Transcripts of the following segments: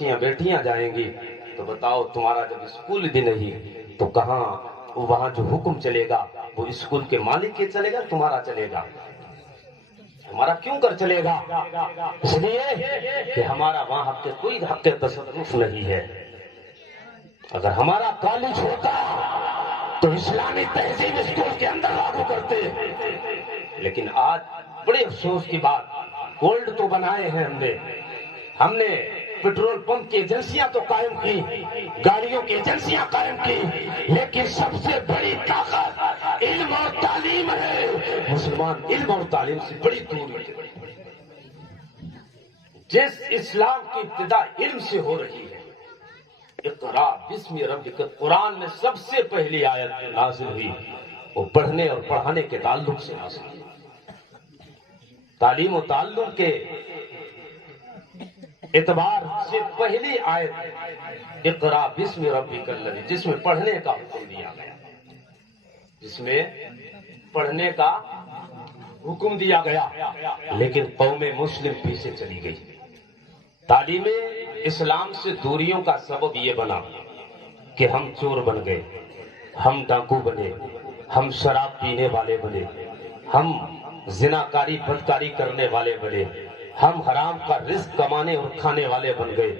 بیٹیاں جائیں گی تو بتاؤ تمہارا جب اسکول بھی نہیں تو کہاں وہاں جو حکم چلے گا وہ اسکول کے مالک کے چلے گا تمہارا چلے گا؟ ہمارا کیوں کر چلے گا؟ اس لیے کہ ہمارا وہاں کوئی حق تصرف نہیں ہے۔ اگر ہمارا کالج ہوتا تو اسلامی تہذیب اسکول کے اندر لاگو کرتے، لیکن آج بڑے افسوس کی بات، گولڈ تو بنائے ہیں ہم نے پیٹرول پمپ کی ایجنسیاں تو قائم کی، گاڑیوں کی ایجنسیاں قائم کی، لیکن سب سے بڑی طاقت علم اور تعلیم ہے۔ مسلمان علم اور تعلیم سے بڑی دور ہے۔ جس اسلام کی ابتدا علم سے ہو رہی ہے، اقرا بسم ربک، قرآن میں سب سے پہلی آیت نازل ہوئی وہ پڑھنے اور پڑھانے کے تعلق سے نازل ہوئی۔ تعلیم و تعلم کے اعتبار سے پہلی آیت اقرا بسم ربک الذی، جس میں پڑھنے کا حکم دیا گیا، جس میں پڑھنے کا حکم دیا گیا، لیکن قوم مسلم پیچھے چلی گئی۔ تعلیم اسلام سے دوریوں کا سبب یہ بنا کہ ہم چور بن گئے، ہم ڈاکو بنے، ہم شراب پینے والے بنے، ہم زناکاری بدکاری کرنے والے بنے، ہم حرام کا رزق کمانے اور کھانے والے بن گئے۔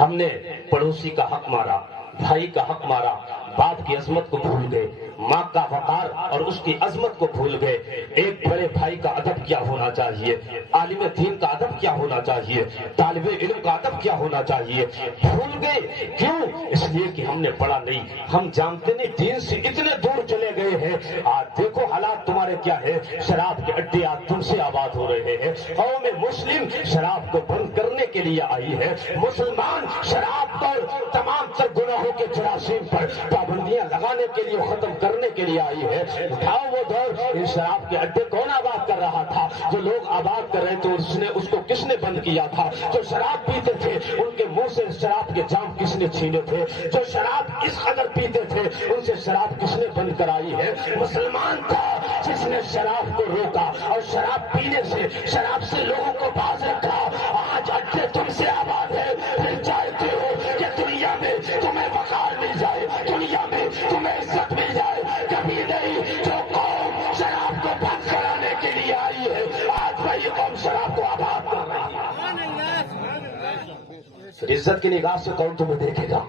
ہم نے پڑوسی کا حق مارا، بھائی کا حق مارا، باپ کی عظمت کو بھول گئے، ماں کا وقار اور اس کی عظمت کو بھول گئے۔ ایک بڑے بھائی کا ادب کیا ہونا چاہیے، عالم دین کا ادب کیا ہونا چاہیے، طالب علم کا ادب کیا ہونا چاہیے، بھول گئے۔ کیوں؟ اس لیے کہ ہم نے پڑھا نہیں، ہم جانتے نہیں، دین سے اتنے دور چلے گئے ہیں۔ آج دیکھو حالات تمہارے کیا ہے، شراب کے اڈے آج تم سے آباد ہو رہے ہیں۔ قوم مسلم شراب کو بند کرنے کے لیے آئی ہے، مسلمان شراب پر تمام تر گناہوں کے جراثیم پر پابندیاں لگانے کے لیے، ختم کرنے کے لیے آئی ہے۔ اٹھاؤ وہ دور، ان شراب کے اڈے کون آباد کر رہا تھا؟ جو لوگ آباد کر رہے تھے اس کو کس نے بند کیا تھا؟ جو شراب پیتے تھے ان کے منہ سے شراب کے جام کس نے چھینے تھے؟ جو شراب اس قدر پیتے تھے ان سے شراب کس نے بند کرائی ہے؟ مسلمان تھا جس نے شراب کو روکا اور شراب پینے سے، شراب سے لوگوں کو باز رکھا۔ آج اڈے تم سے آباد ہے، پھر چاہتے ہو کہ دنیا میں تمہیں وقار مل جائے، دنیا میں تمہیں عزت مل جائے۔ کبھی نہیں۔ جو قوم شراب کو بند کرانے کے لیے آئی ہے، آج وہی قوم شراب کو آباد کر رہی ہے۔ پھر عزت کی نگاہ سے کون تمہیں دیکھے گا؟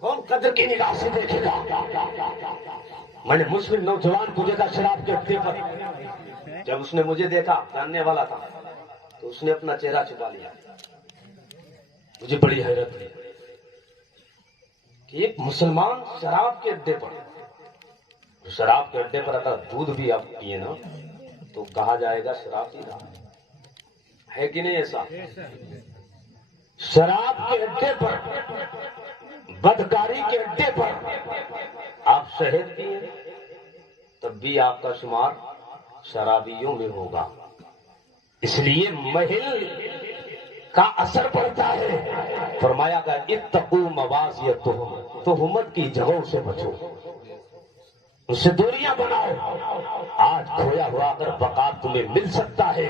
کون قدر کی نگاہ سے دیکھے گا؟ میں نے مسلم نوجوان کو دیکھا شراب کے اڈے پر، جب اس نے مجھے دیکھا، جاننے والا تھا، تو اس نے اپنا چہرہ چھپا لیا۔ مجھے بڑی حیرت ہوئی کہ ایک مسلمان شراب کے اڈے پر، شراب کے اڈے پر اگر دودھ بھی آپ پیے نا تو کہا جائے گا شراب پی رہا ہے کہ نہیں؟ ایسا شراب کے اڈے پر، بدکاری کے اڈے پر آپ شہد پیے تب بھی آپ کا شمار شرابیوں میں ہوگا۔ اس لیے محل کا اثر پڑتا ہے۔ فرمایا گیا اتقوا مواضع التہم، تہمت کی جگہوں سے بچو، اس سے دوریاں بناؤ۔ آج کھویا ہوا اگر وقار تمہیں مل سکتا ہے،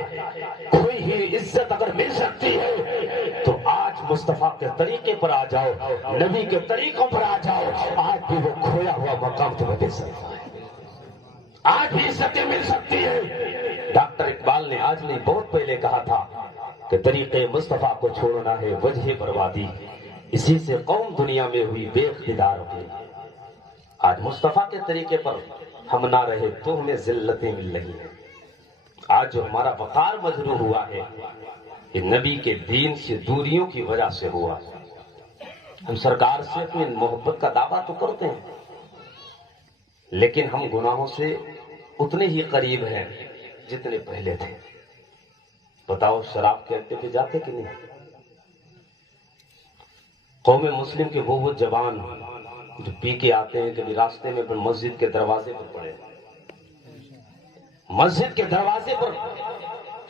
کوئی ہی عزت اگر مل سکتی ہے تو آج مصطفیٰ کے طریقے پر آ جاؤ، نبی کے طریقوں پر آ جاؤ۔ آج بھی وہ کھویا ہوا مقام تمہیں دے سکتا ہے، آج بھی عزتیں مل سکتی ہے۔ ڈاکٹر اقبال نے آج نہیں بہت پہلے کہا تھا کہ طریقے مصطفیٰ کو چھوڑنا ہے وجہ بربادی، اسی سے قوم دنیا میں ہوئی بے اقتدار ہوئی۔ آج مصطفیٰ کے طریقے پر ہم نہ رہے تو ہمیں ذلتیں مل رہی ہیں۔ آج جو ہمارا وقار مجروح ہوا ہے یہ نبی کے دین سے دوریوں کی وجہ سے ہوا۔ ہم سرکار سے اپنی محبت کا دعویٰ تو کرتے ہیں، لیکن ہم گناہوں سے اتنے ہی قریب ہیں جتنے پہلے تھے۔ بتاؤ شراب کے اڈے پہ جاتے کہ نہیں؟ قوم مسلم کے وہ جوان جو پی کے آتے ہیں، کبھی راستے میں مسجد کے دروازے پر پڑے، مسجد کے دروازے پر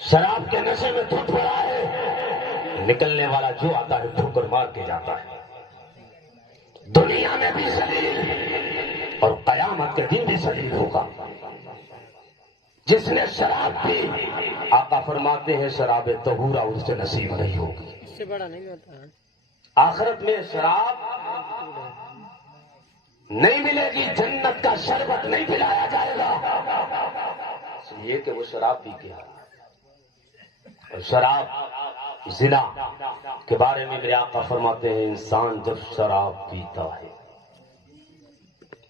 شراب کے نشے میں دھت پڑا ہے، نکلنے والا جو آتا ہے ٹھوکر مار کے جاتا ہے۔ دنیا میں بھی ذلیل اور قیامت کے دن بھی ذلیل ہوگا۔ جس نے شراب پی آقا فرماتے ہیں شراب طہورا اس سے نصیب نہیں ہوگی، اس سے بڑا نہیں ہوتا۔ آخرت میں شراب نہیں ملے گی، جنت کا شربت نہیں پلایا جائے گا، اس لیے کہ وہ شراب پی کے آیا۔ اور شراب زنا کے بارے میں میرے آقا فرماتے ہیں انسان جب شراب پیتا ہے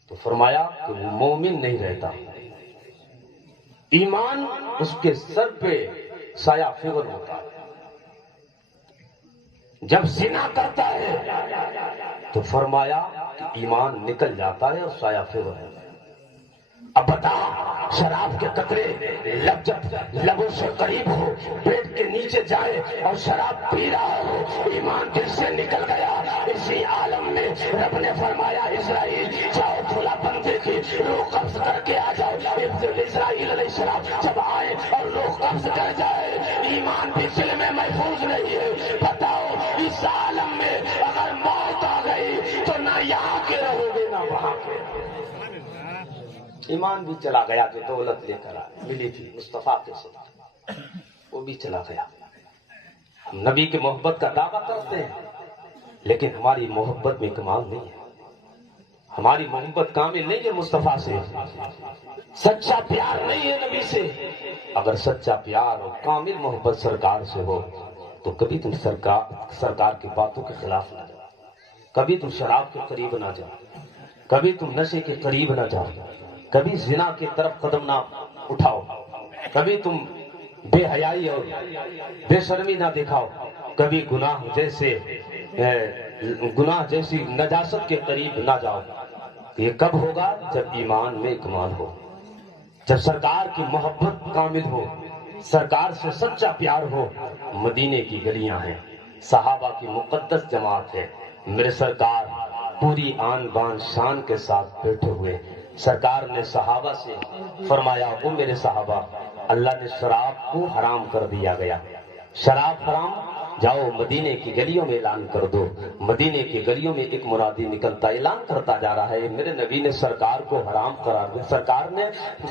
تو فرمایا کہ وہ مومن نہیں رہتا، ایمان اس کے سر پہ سایہ فغر ہوتا ہے۔ جب زنا کرتا ہے تو فرمایا کہ ایمان نکل جاتا ہے اور سایہ فغر ہے۔ اب بتا، شراب کے قطرے جب لبوں سے قریب ہو، پیٹ کے نیچے جائے اور شراب پی رہا ہو، ایمان دل سے نکل گیا۔ اسی عالم میں رب نے فرمایا اسرائیل جاؤ کھلا بندے کی روح قبض کر کے آ جاؤ۔ اسرائیل علیہ السلام جب آئے اور روح قبض کر جائے، ایمان بھی دل میں محفوظ نہیں ہے۔ بتاؤ اس عالم میں اگر موت آ گئی تو نہ یہاں کے رہو گے نہ وہاں کے۔ ایمان بھی چلا گیا جو دولت لے کر ملی تھی مصطفیٰ کے ساتھ، وہ بھی چلا گیا۔ ہم نبی کی محبت کا دعویٰ کرتے ہیں لیکن ہماری محبت میں کمال نہیں ہے، ہماری محبت کامل نہیں ہے مصطفیٰ سے، سچا پیار نہیں ہے نبی سے۔ اگر سچا پیار اور کامل محبت سرکار سے ہو تو کبھی تم سرکار کی باتوں کے خلاف نہ جاؤ، کبھی تم شراب کے قریب نہ جاؤ، کبھی تم نشے کے قریب نہ جاؤ، کبھی زنا کی طرف قدم نہ اٹھاؤ، کبھی تم بے حیائی اور بے شرمی نہ دکھاؤ، کبھی گناہ جیسی نجاست کے قریب نہ جاؤ۔ یہ کب ہوگا؟ جب ایمان میں کمال ہو، جب سرکار کی محبت کامل ہو، سرکار سے سچا پیار ہو۔ مدینے کی گلیاں ہیں، صحابہ کی مقدس جماعت ہے، میرے سرکار پوری آن بان شان کے ساتھ بیٹھے ہوئے۔ سرکار نے صحابہ سے فرمایا وہ میرے صحابہ، اللہ نے شراب کو حرام کر دیا گیا، شراب حرام، جاؤ مدینے کی گلیوں میں اعلان کر دو۔ مدینے کی گلیوں میں ایک منادی نکلتا اعلان کرتا جا رہا ہے میرے نبی نے سرکار کو حرام قرار دیا،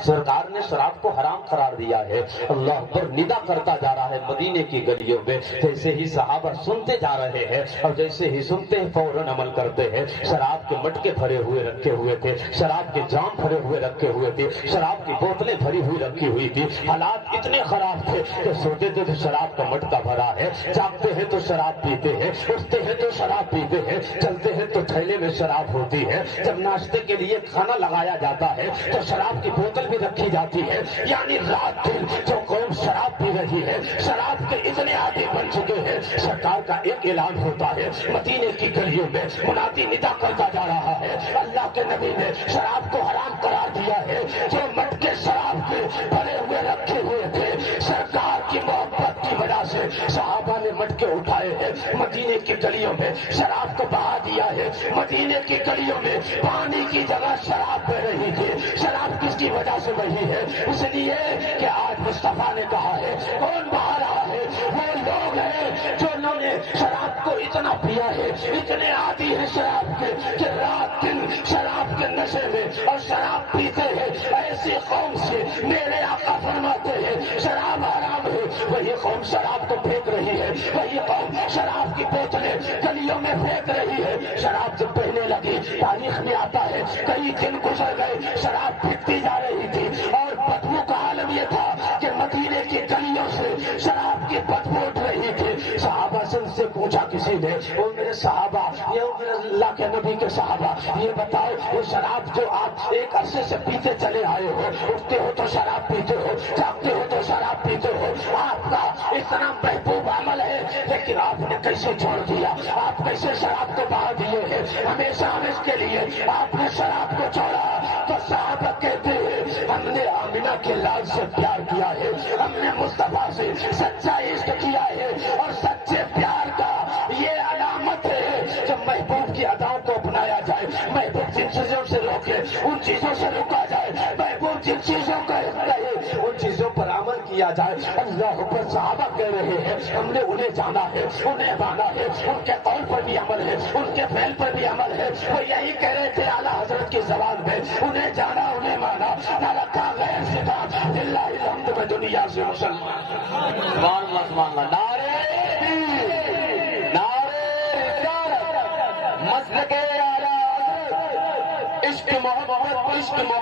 سرکار نے شراب کو حرام قرار دیا ہے۔ اللہ پر ندا کرتا جا رہا ہے مدینے کی گلیوں میں۔ جیسے ہی صحابہ سنتے جا رہے ہیں اور جیسے ہی سنتے ہیں فوراً عمل کرتے ہیں۔ شراب کے مٹکے بھرے ہوئے رکھے ہوئے تھے، شراب کے جام بھرے ہوئے رکھے ہوئے تھے، شراب کی بوتلیں بھری ہوئی رکھی ہوئی تھی۔ حالات اتنے خراب تھے کہ سوتے تھے تو شراب کا مٹکا بھرا ہے، جاگتے ہیں تو شراب پیتے ہیں، اٹھتے ہیں تو شراب پیتے ہیں، چلتے ہیں تو تھیلے میں شراب ہوتی ہے، جب ناشتے کے لیے کھانا لگایا جاتا ہے تو شراب کی بوتل بھی رکھی جاتی ہے۔ یعنی رات دن جو قوم شراب پی رہی ہے، شراب کے اتنے عادی بن چکے ہیں۔ سرکار کا ایک اعلان ہوتا ہے مدینے کی گلیوں میں، منادی ندا کرتا جا رہا ہے اللہ کے نبی نے شراب کو حرام قرار دیا ہے۔ جو مٹکے شراب کے بھرے ہوئے رکھے ہوئے تھے، سرکار کی محبت کی وجہ سے صحابہ نے مٹکے اٹھائے ہیں، مدینے کی گلیوں میں شراب کو بہا دیا ہے۔ مدینے کی گلیوں میں پانی کی جگہ شراب بہ رہی تھی۔ شراب کس کی وجہ سے بہی ہے؟ اس لیے کہ آج مصطفیٰ نے کہا ہے کون بہا رہا ہے؟ وہ لوگ ہیں جو انہوں نے شراب کو اتنا پیا ہے، اتنے عادی ہیں شراب کے کہ رات دن شراب کے نشے میں اور شراب پیتے ہیں۔ ایسی قوم سے میرے آقا فرماتے ہیں شراب حرام ہے، وہی قوم شراب کو پھینک رہی ہے، وہی قوم شراب کی بوتلیں گلیوں میں پھینک رہی ہے۔ شراب جب پہنے لگی تاریخ میں آتا ہے کئی دن گزر گئے، شراب پھینکتی جا رہی تھی اور بدبو کا عالم یہ تھا کہ مدینے کی گلیوں سے شراب کی بدبو اٹھ رہی تھی۔ صحابہ سے پوچھا کسی نے، وہ میرے صحابہ، یہ اللہ کے نبی کے صحابہ، یہ بتاؤ وہ شراب جو آپ ایک عرصے سے پیتے چلے آئے ہو، اٹھتے ہو تو شراب پیتے ہو، جاگتے ہو تو شراب پیتے ہو، آپ کا اتنا محبوب عمل ہے لیکن آپ نے کیسے چھوڑ دیا؟ آپ کیسے شراب کو بہا دیے ہیں؟ ہمیشہ ہمیشہ کے لیے آپ نے شراب کو چھوڑا۔ تو صحابہ کہتے ہیں ہم نے آمنہ کے لال سے پیار کیا ہے، ہم نے مصطفیٰ سے سچا عشق کیا ہے، اور سچے پیار کا یہ علامت ہے جب محبوب کی اداؤں کو اپنایا جائے، محبوب جن چیزوں سے روکے ان چیزوں سے رکا جائے، محبوب جن چیزوں کا کہے ان چیزوں پر عمل کیا جائے۔ اللہ پر صحابہ کہہ رہے ہیں ہم نے انہیں جانا ہے، انہیں مانا ہے، ان کے قول پر بھی عمل ہے، ان کے فعل پر بھی عمل ہے۔ وہ یہی کہہ رہے تھے اعلیٰ حضرت کی زبان میں، انہیں جانا انہیں مانا، نہ رکھا غیر صفات اللہ دنیا سے مسلمان. سبحان اللہ سبحان اللہ. نعرے رسالت مسلک اعلیٰ عشق محبت عشق محبت